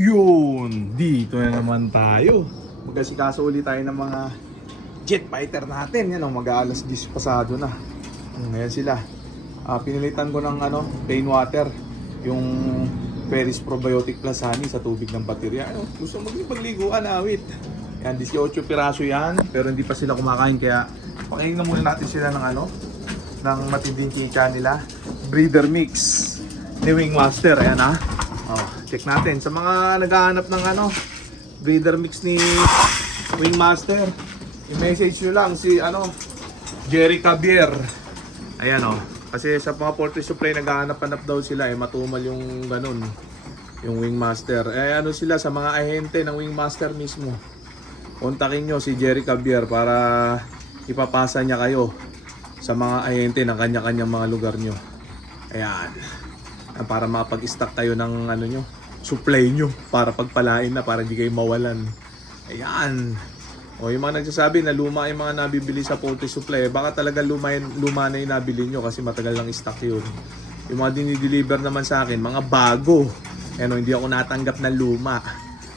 Yun, dito na naman tayo. Magkasikaso ulit tayo ng mga jet fighter natin. Yan o, mag-aalas 10 pasado na. Ngayon sila. Pinilitan ko ng plain water. Yung Ferris Probiotic Plus Honey sa tubig ng baterya. Gusto magliguan, awit. Yan, 18 piraso yan. Pero hindi pa sila kumakain. Kaya pakainin na muna natin sila ng ng matinding chicha nila. Breeder Mix ni Wingmaster. Ayan ha. Check natin. Sa mga naghahanap ng breeder mix ni Wingmaster, i-message nyo lang si Jerry Cabier. Ayan kasi sa mga poultry supply naghahanap-hanap daw sila matumal yung ganun, yung Wingmaster. Sila sa mga ahente ng Wingmaster mismo. Kontakin nyo si Jerry Cabier para ipapasa niya kayo sa mga ahente ng kanya-kanyang mga lugar nyo. Ayan. Para makapag-stock tayo ng nyo, supply nyo para pagpalain na, para hindi kayo mawalan. Ayan. Yung mga nagsasabi na luma yung mga nabibili sa poultry supply, baka talaga luma na yung nabili nyo kasi matagal lang stock yun. Yung mga dinideliver naman sa akin, mga bago. Hindi ako natanggap ng luma.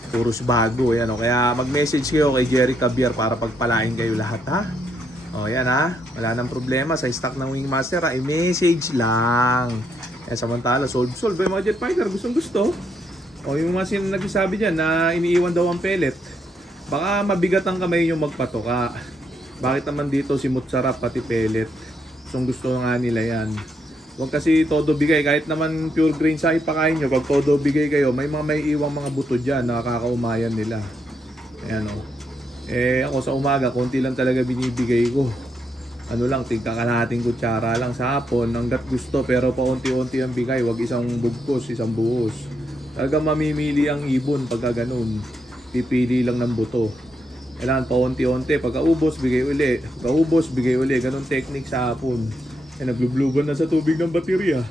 Puros bago. Kaya mag-message kayo kay Jerry Cabier para pagpalain kayo lahat, ha? Yan ha. Wala nang problema sa stock ng Wingmaster, ha? I-message lang. Samantala, solve yung mga jet fighter, gustong gusto. Yung mga nagsasabi dyan na iniiwan daw ang pellet, baka mabigat ang kamay nyo magpatoka. Bakit naman dito si Mutsarap pati pellet? Gustong gusto nga nila yan. Huwag kasi todo bigay, kahit naman pure grain sa ipakain nyo, pag todo bigay kayo, may iwang mga buto dyan na kakaumayan nila. Ayan ako sa umaga, konti lang talaga binibigay ko. Tigkakalahating kutsara lang sa hapon hanggat gusto, pero paunti-unti ang bigay, wag isang bugkos, isang buhos. Talagang mamimili ang ibon pagka ganun. Pipili lang ng buto. Kailangan paunti-unti, pagkaubos bigay uli, pagkaubos bigay uli, ganun technique sa hapon. Naglubluban na sa tubig ng baterya.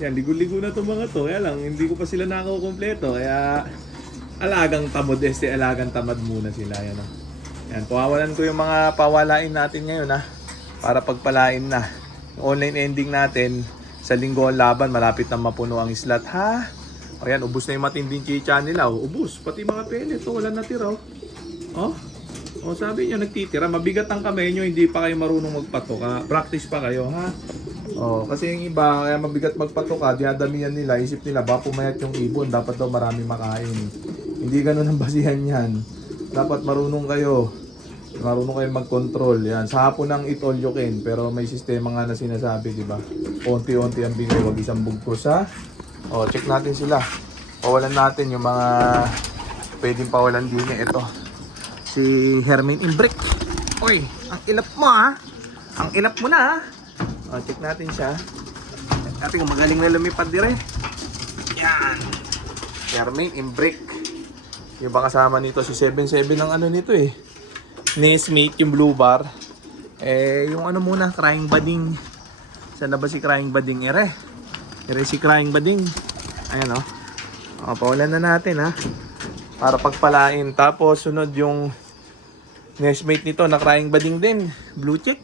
Yan, ligo-ligo na itong mga to. Kaya lang, hindi ko pa sila nakakumpleto. Kaya alagang tamad muna sila. Yan, pawawalan ko yung mga pawalain natin ngayon para pagpalain na. Yung online ending natin sa linggo ang laban, malapit na mapuno ang slot, ha? Ayan, ubos na yung matinding chicha nila. Ubos, pati mga pellet, wala natira. Sabi nyo, nagtitira. Mabigat ang kamay nyo, hindi pa kayo marunong magpatoka. Practice pa kayo, ha? Kasi yung iba, kaya mabigat magpatoka, dinadamihan nila, isip nila, baka pumayat yung ibon, dapat daw marami makain. Hindi ganun ang basihan yan. Dapat marunong kayo mag-control. Yan, sa hapon ng eat all you can, pero may sistema nga na sinasabi, di ba? Unti-unti ang bigay, wag isang bugkos, ha? Check natin sila. Pawalan natin yung mga pwedeng pawalan din. Ito, si Hermine Imbrick. Oy, ang ilap mo, ha? Ang ilap mo na, ha? Check natin siya. Ating magaling na lumipad dire. Yan, Hermine Imbrick. Yung ba kasama nito si 77 ng nito Nesmate, yung blue bar. Yung muna, Crying Bading. Saan na ba si Crying Bading? Ere si Crying Bading. Ayan pawalan na natin, ha, para pagpalain. Tapos sunod yung Nesmate nito na Crying Bading din, blue check.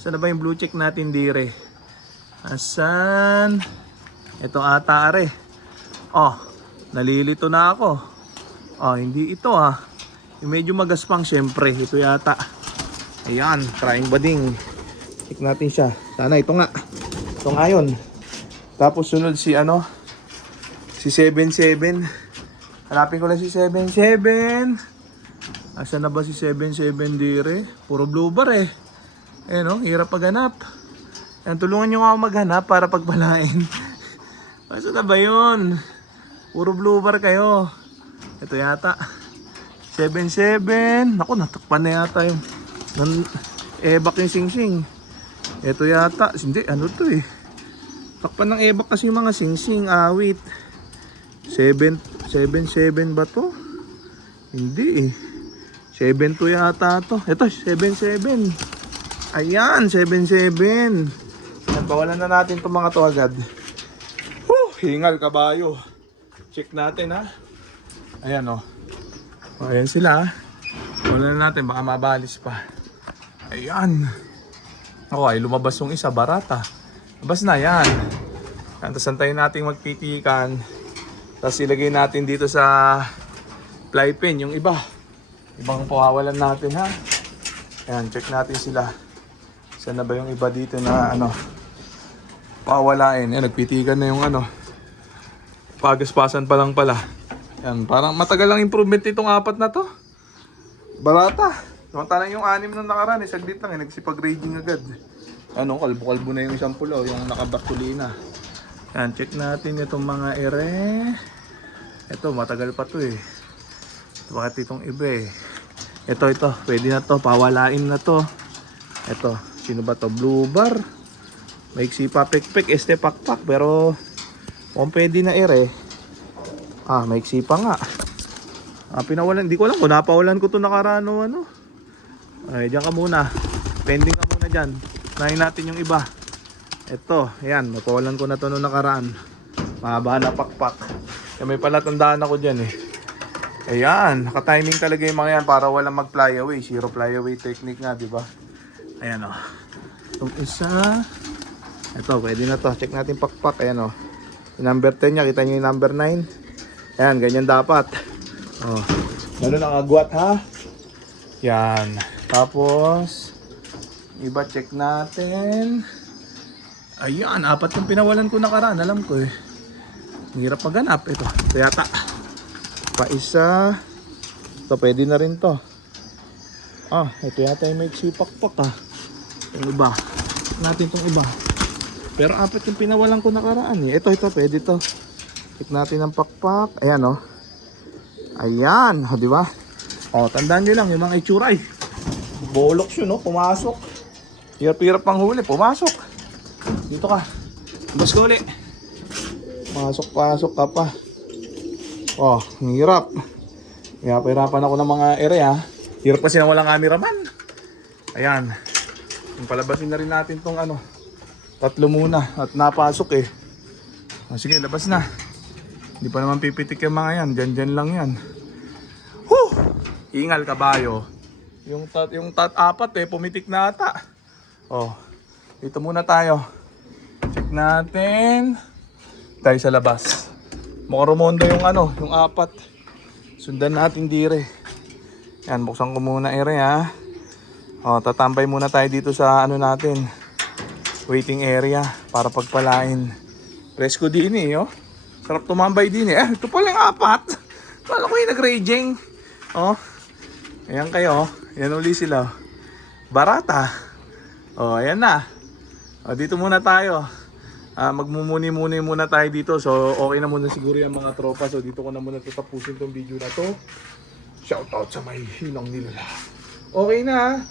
Saan na ba yung blue check natin dire? Asan? Ito ata, are. Nalilito na ako. Hindi ito, yung medyo magaspang, syempre ito yata. Ayan, Crying Bading. Check natin siya. Sana ito nga. Ito nga yun. Tapos sunod si 77. Hanapin ko lang si 77. Asan na ba si 77 dire? Puro blue bar hirap paghanap. Tulungan nyo ako maghanap para pagpalain. Asan na ba yun? Puro blue bar kayo. Ito yata 77. Naku, natakpan na yata yung ebak yung singsing. Ito yata. Hindi, to takpan ng ebak kasi yung mga singsing, awit. 77 ba to? Hindi 7 to yata to. Ito, 77. Ayan, 77. Pawalan na natin itong mga to agad. Hingal kabayo. Check natin, ha. Ayan ayan sila. Pawalan na natin, baka mabalis pa. Ayan. Ay lumabas yung isa, barata. Labas na yan. Tapos antayin natin magpitikan. Tapos ilagay natin dito sa fly pen yung iba. Ibang pawawalan natin ha. Ayan, check natin sila. Saan na ba yung iba dito na ano, pawalain. Ayan, nagpitigan na yung ano. Pagaspasan pa lang pala. Ayan, parang matagal lang improvement itong 4 na to. Barata. Samantalang yung 6 nung nakaraan, saglit lang, nagsipag-raging agad. Ano, kalbo-kalbo na yung isang pulaw, yung nakabartulina. Yan, check natin itong mga ere. Ito, matagal pa to eh. Bakit itong iba eh. Ito, pwede na to, pawalain na to. Ito, sino ba to? Blue bar. Maiksi pa pek-pek, pakpak, pero kung pwede na ere. Maiksi pa nga. Pinawalan, hindi ko alam kung napawalan ko to nakaraan o ano. Ay, diyan ka muna. Pending ka muna dyan. Nahin natin yung iba. Ito, ayan, napawalan ko na to noong nakaraan. Mahaba na pakpak. Kaya may palatandaan ako dyan eh. Ayan, naka-timing talaga yung mga yan para walang mag-fly away. Zero fly away technique nga, di ba? Ayan o. Itong isa. Ito, pwede na to. Check natin pakpak. Ayan o. Yung number 10 niya, kita nyo yung number 9. Ayan, ganyan dapat. Oh, lalo nakagwat ha. Yan. Tapos iba check natin. Ayan, 4 yung pinawalan ko nakaraan. Alam ko eh. Ang hirap maghanap. Ito yata. Pa isa. Ito pwede na rin to. Ito yata yung may sipakpak ha. Yung iba. Check natin itong iba. Pero 4 yung pinawalan ko nakaraan eh. Ito pwede to. Check natin ang pakpak. Ayan oh. Ayan, di ba? Tandaan nyo lang yung mga itsura eh. Bolok yun, pumasok. Hirap-hirap pang huli, pumasok. Dito ka. Bas ka uli. Pasok ka pa. Ang hirap. Hirapan ako ng mga ere ha. Hirap kasi na walang cameraman. Ayan. Palabasin na rin natin tong ano. 3 muna at napasok eh. Sige, labas na. Hindi pa naman pipitik yung mga yan. Dyan lang yan. Ingal kabayo. Yung 4 eh, pumitik na ata. Dito muna tayo. Check natin. Tayo sa labas. Mukhang rumondo yung ano, yung 4. Sundan natin dire. Yan, buksan ko muna ere ha. Tatambay muna tayo dito sa ano natin. Waiting area para pagpalain. Presko din eh, Sarap tumambay din eh. Ito pala yung 4. Kala ko yung nag-raging. Ayan kayo. Ayan uli sila. Barata. Ayan na. Dito muna tayo. Magmumuni-muni muna tayo dito. So okay na muna siguro yung mga tropa. So dito ko na muna tatapusin tong video na to. Shoutout sa may hinang nilala. Okay na.